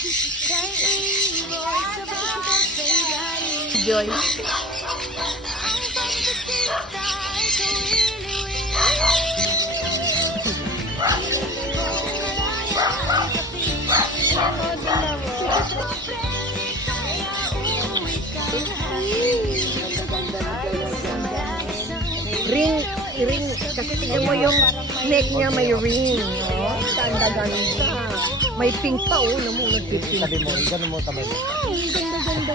Joy. Ring, kasi tingnan mo yung neck niya may ring. Oh, ganda-ganda. May pink pa, oh, na mo, nagpipink. Sabi mo, gano'n mo tamay mo. Ganda-ganda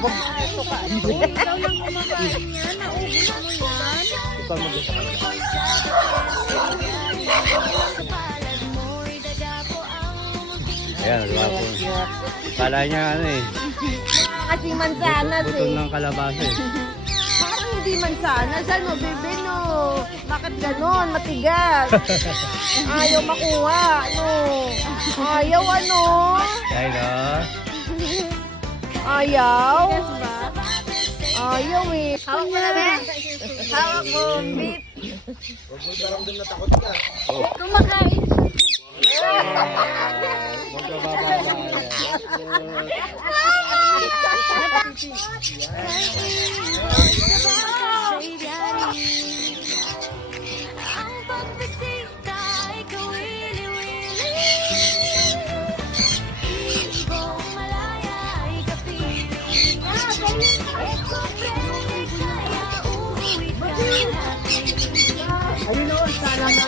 mo. Ito ka. Ikaw lang kumakain yan, naubos mo yan. Ikaw mo dito. Ayan, nagawa po. Kala niya ano eh. Kasi mansanas Butong eh. ng kalabasa eh. Parang hindi mansanas. Ano, bebe, no? Bakit ganon? Matigas. Ayaw makuha, ano? Ayaw, ano? Kaya no? Ayaw? Ayaw eh. Hawak mo na, be? Hawak mo, bit. Huwag mo daramdam na takot ka. Kumakain. Magkababa na Ayun o, sana na.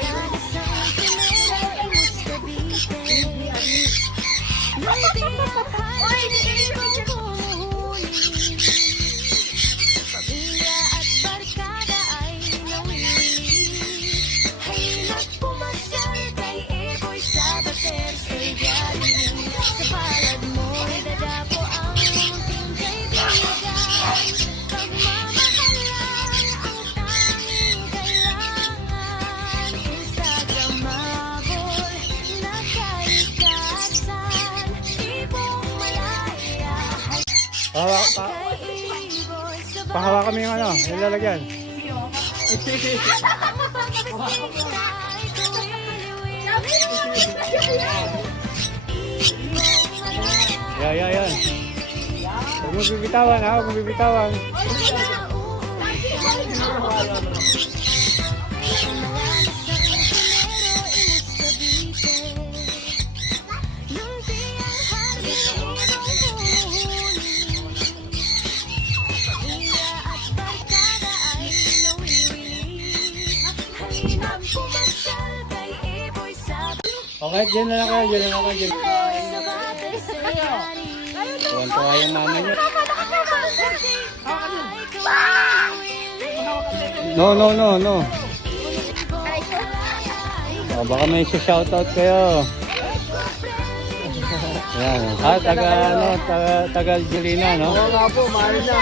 Pahawa kami yung ano, yung lalagyan. Yan. Huwag mo bibitawan ha, huwag mo bibitawan. Okay, dyan na lang kayo, dyan. Tuwan-tuwa yung mama niya. No. Oh, baka may shoutout kayo. Yan. Taga Julina, no? Oo nga po, mahal na.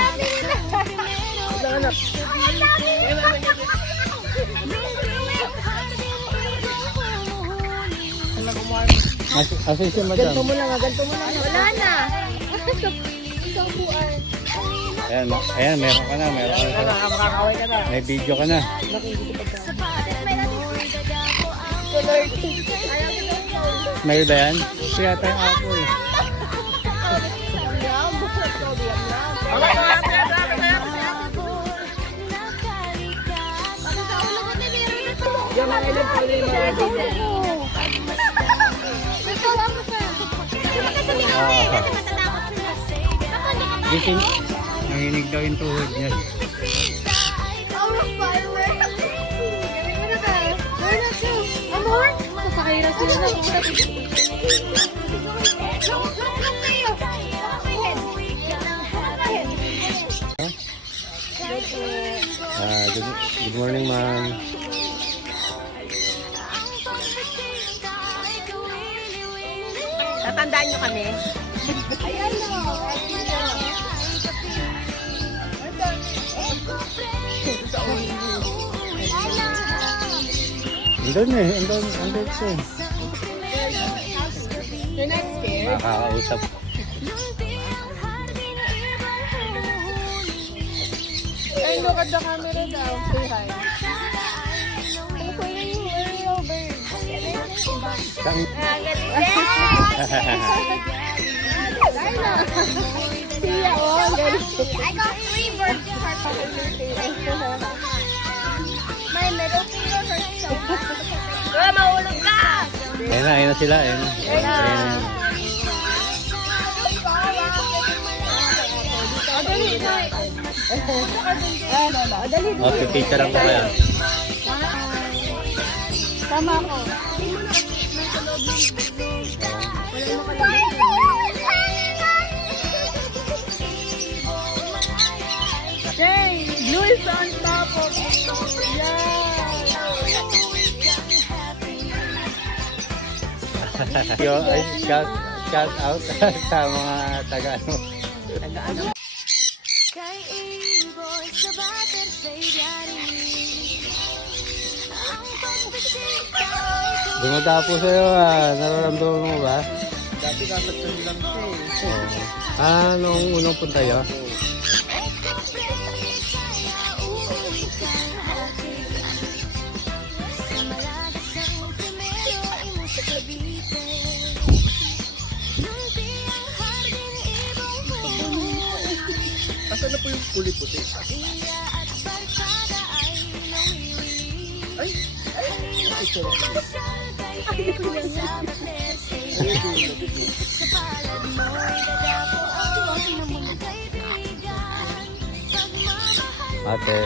Asin si madam. Ganto mo lang. Wala na. Ayan, meron ka na. Makakaway ka na. May video ka na. May ba yan? Kaya tayong ako eh. Yan ang ilang pali mo. Gising. Nanginig daw yung tuhod niya. Good morning, ma'am. Tatandaan nyo kami? Ayan o. Andun siya. You're not scared? Makakausap. Ay, look at the camera daw. Say hi. Ano ko yung real bird? Saan? Galing! Siya, oh, guys. I got 3 birds My middle finger hurts so much. Mahulog ka! Ayan na sila. Ayan na. Okay, picture lang po kaya. Tama ko. Dang, blue is on top of it. Yo, ay, shout out sa mga taga-ano. Kay Iboy sa bater sa ibyari ang pagbisita ay Dumadapo sa'yo nararamdaman mo ba? Dati kasagsan lang siya eh. Noong unang punta yun? Asan na po yung kulay puti? Ay! Ito. Ate,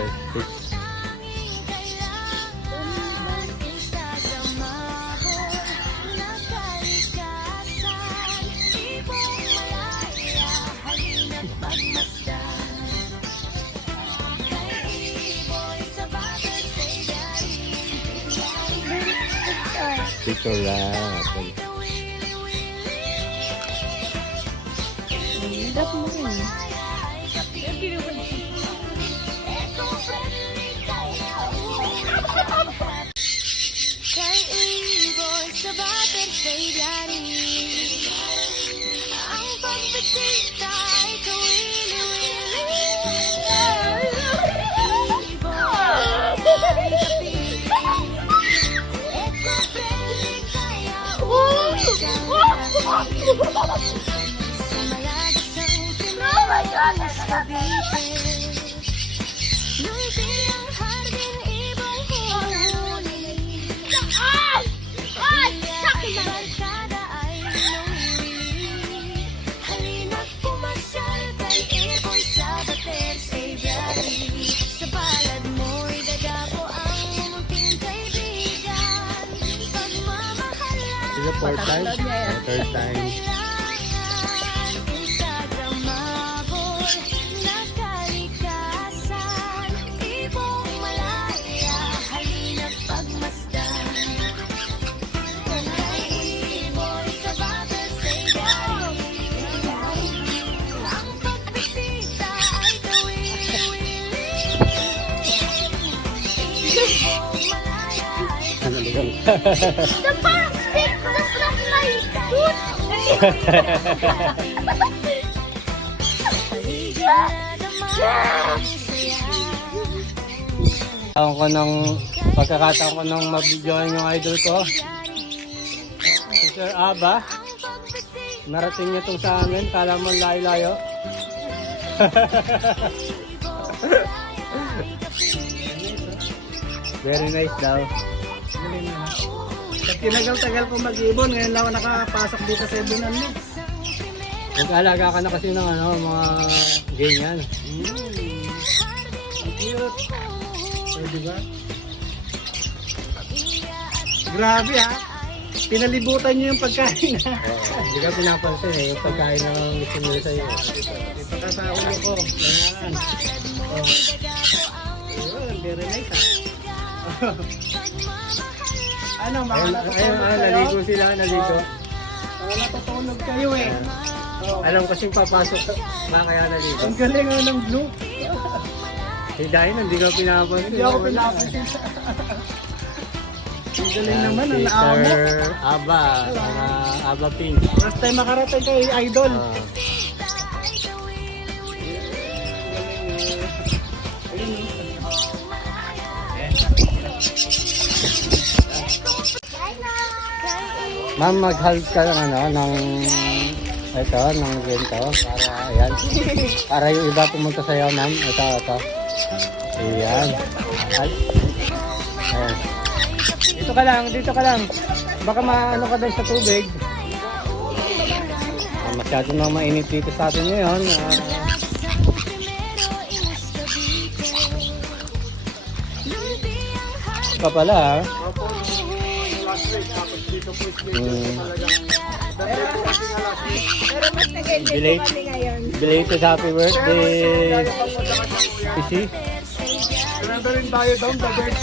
picture lang. Dap mo rin. Kay Iboy sa bater sa ibyari ang pagbisita ay kawili-wili eco-friendly kaya sa malagasang Pilipinas Cavite nung bilang hardin ibang huli barkada ay nawili halina't pumasyal kay Iboy sa bater sa ibyari sa palad mo'y dadapo ang munting kaibigan pagmamahalan Is it 4 times? Third time. Instagramable nakalikasan ibong malaya halina't pagmasdan kay Iboy sa bater sa ibyari ang pagbisita ay kawili-wili ibong malaya ay Naligang. the parang stick that's not my food Ako ko ng pagkakataon ko nang mabidyoan yung idol ko. Si Sir Aba. Narating niya itong sa amin. Kala mo layo-layo. Very nice daw. Pag tinagal-tagal ko mag-ibon, ngayon lang ako nakapasok dito sa ibunan mo. Mag-alaga ka na kasi ng mga ganyan. Ang cute. So, diba? Grabe ha. Pinalibutan niyo yung pagkain ha. Hindi ka pinapansin yung pagkain na gusto nila sa'yo. Ipaka sa ulo ko. Ganyan. Oh. Ayun, very nice ha. Ano, mga natutulog kayo? Naligo sila, naligo. Mga natutulog kayo eh. Oh. Alam ko kasing papasok ba kaya naligo. Ang galing nga ng blue. Si Dahil, hindi ka pinapansin. Hindi ako pinapansin. Ang galing naman, ang Si naamo. Sir Aba, Aba Pink. Last time makarating kay Idol. Ayun. Ma'am, mag-help ka ng Ito, ng ganito. Para, ayan. Para yung iba pumunta sa'yo, ma'am. Ito. Ayan. Ay. Ayan. Dito ka lang. Baka maano ka dahil sa tubig. Masyado na mainit dito sa atin ngayon. Pa pala ha. Pero mas nag-enjoy po kami ngayon. Belated happy birthday. Isi. Remember rin tayo doon, the birds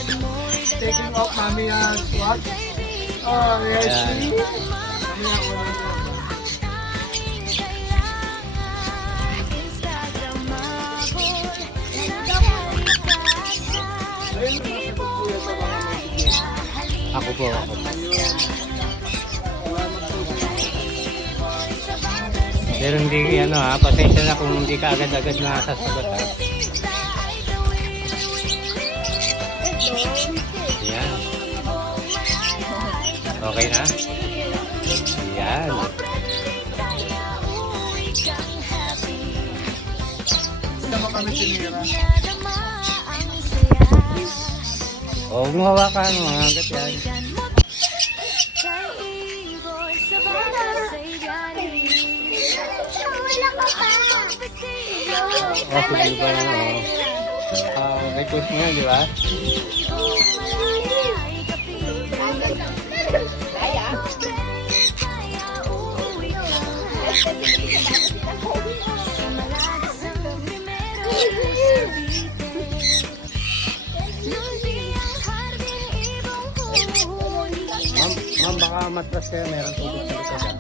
taking off mami swat. Oh, yes. Ayan. Ako po. Pero hindi pasensya na kung hindi ka agad-agad na sasagot ha. Yan. Okay na? Yan. Sama kami sinira. Huwag mo hawakan mga agad yan. Sige ba yan? May push mo yan, di ba? Ma'am, baka matras kayo, meron tubig sa likod.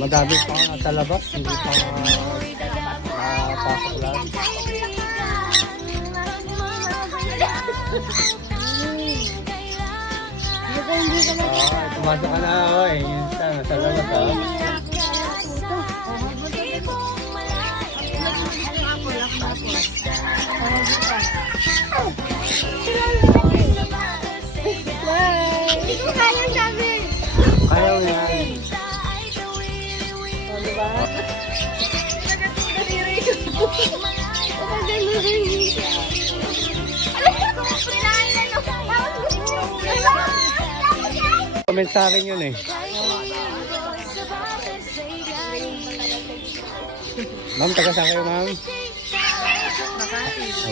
Madami pa nga sa labas, hindi pa pasok lang. Pumasok ka na, oy. Nasa labas ha. Ayaw yan. Comment sa akin yun eh. Ma'am, taga saan kayo, ma'am?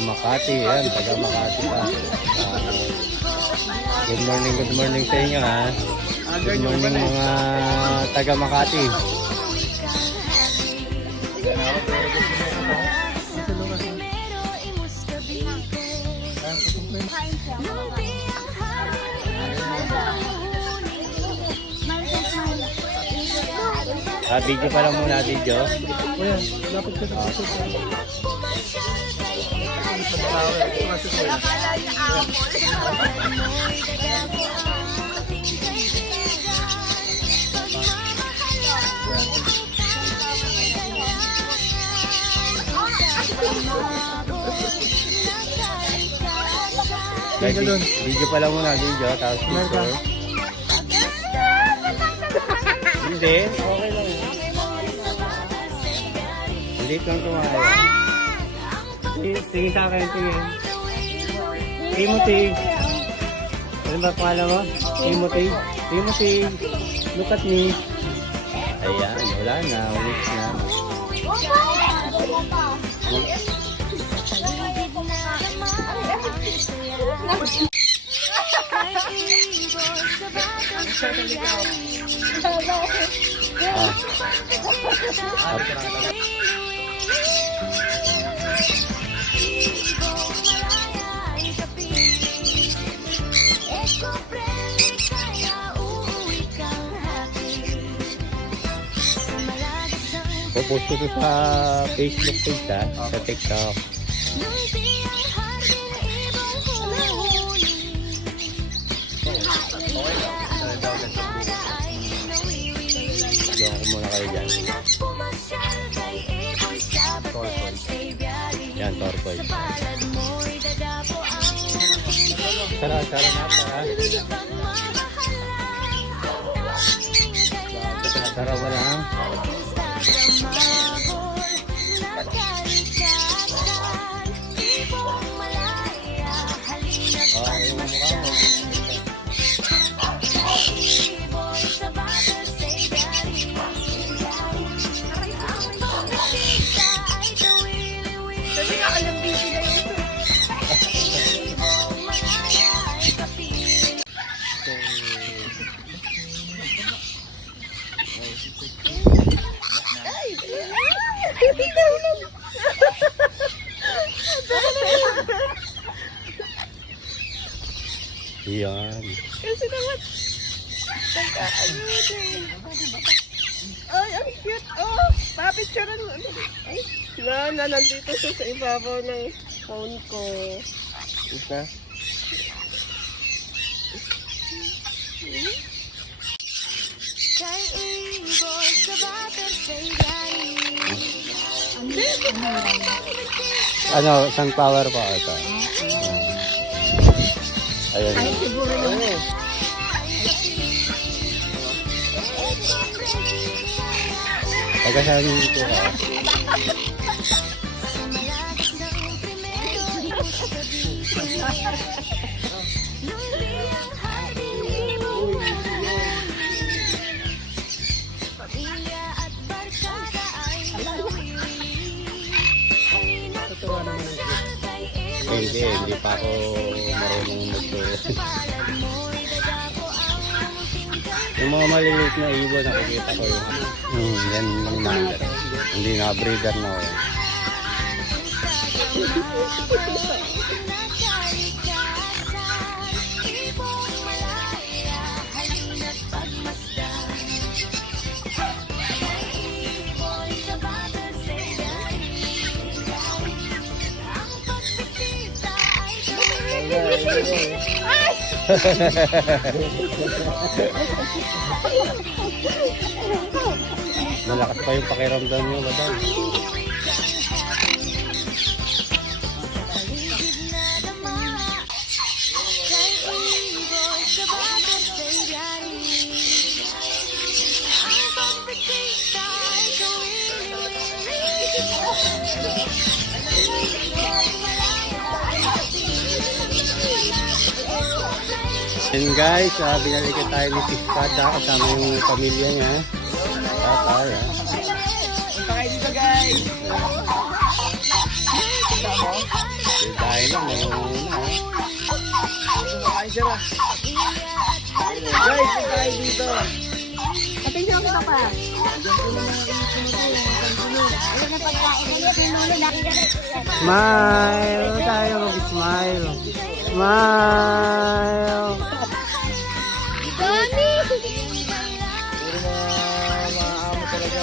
Makati. Yan, taga Makati pa. Good morning sa inyo ha. Good morning mga taga Makati. Video pa lang muna, video. Ayan, dapat ka na ito. Video pa lang muna, video. Tapos picture. Hindi, okay lang. Late lang tumayo. Tingin sa akin, tingin. Timothy. Ano ba pangalan mo? Timothy. Look at me. Ayan, wala na. Ulit na. Popost ko sa Facebook page ha, sa TikTok. Diyan ko muna kayo dyan. Torkoy. Yan, torkoy. Sarap na para. Darawa lang. Yung mukha mo. Sabi nga, alam busy na yun. Yan. Kasi naman, nagkakayot eh. Ay, ang cute. Oh, papicturean mo. Ay, nandito siya sa ibabaw ng phone ko. Isa. Ano, sunflower pa ito. Ayan. Ay, siguro yung... Taga saan dito ha? Hindi pa ako marunong magturo. Yung mga maliliit na ibon, nakikita ko yun. Yan lang naman. Hindi na breeder na ako. Malakas pa yung pakiramdam nyo, madam. And guys, binalikan tayo ni Pispada kasama yung pamilya niya. Tatay, ha? Punta kayo dito, guys. Dahil lang, may una, ha? Kain siya na. Guys, punta kayo dito. Atensyon kita pa. Smile! Tayo mag-smile. Smile! Puro mga amo talaga.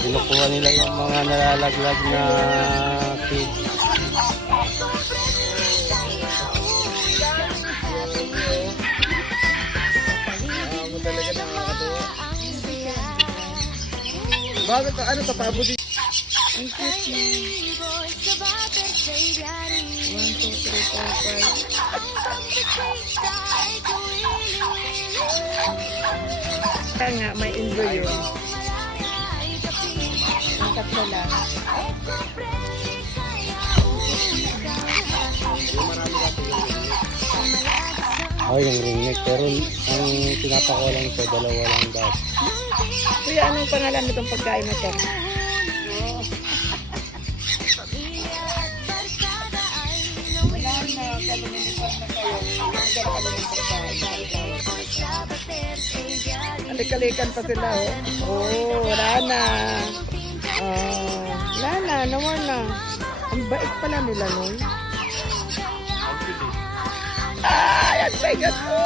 Kinukuha nila yung mga nalalaglag na feed. Amo talaga nakakatuwa. Bakit ano ka pabo dito? Kaya nga, may enjoy yun. Ang tatlo lang. Ay, yung ring neck. Pero ang pinapakuha lang ito, dalawa lang daw. Kuya, anong pangalan nitong pagkain na ito? Alikalikan pa sila, oh. Oh, Rana. Oh, Lana, nawala. Ang bait pala nila nun. Ay, ang bigat ko!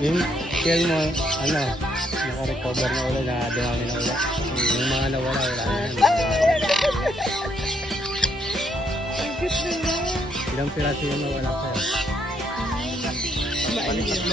Yung tail mo, ano, naka-recover na ulit, na dumami na ulit. Yung mga nawala, wala na yan. Ang cute na. Ilang piraso yung nawala sa'yo? Maliit.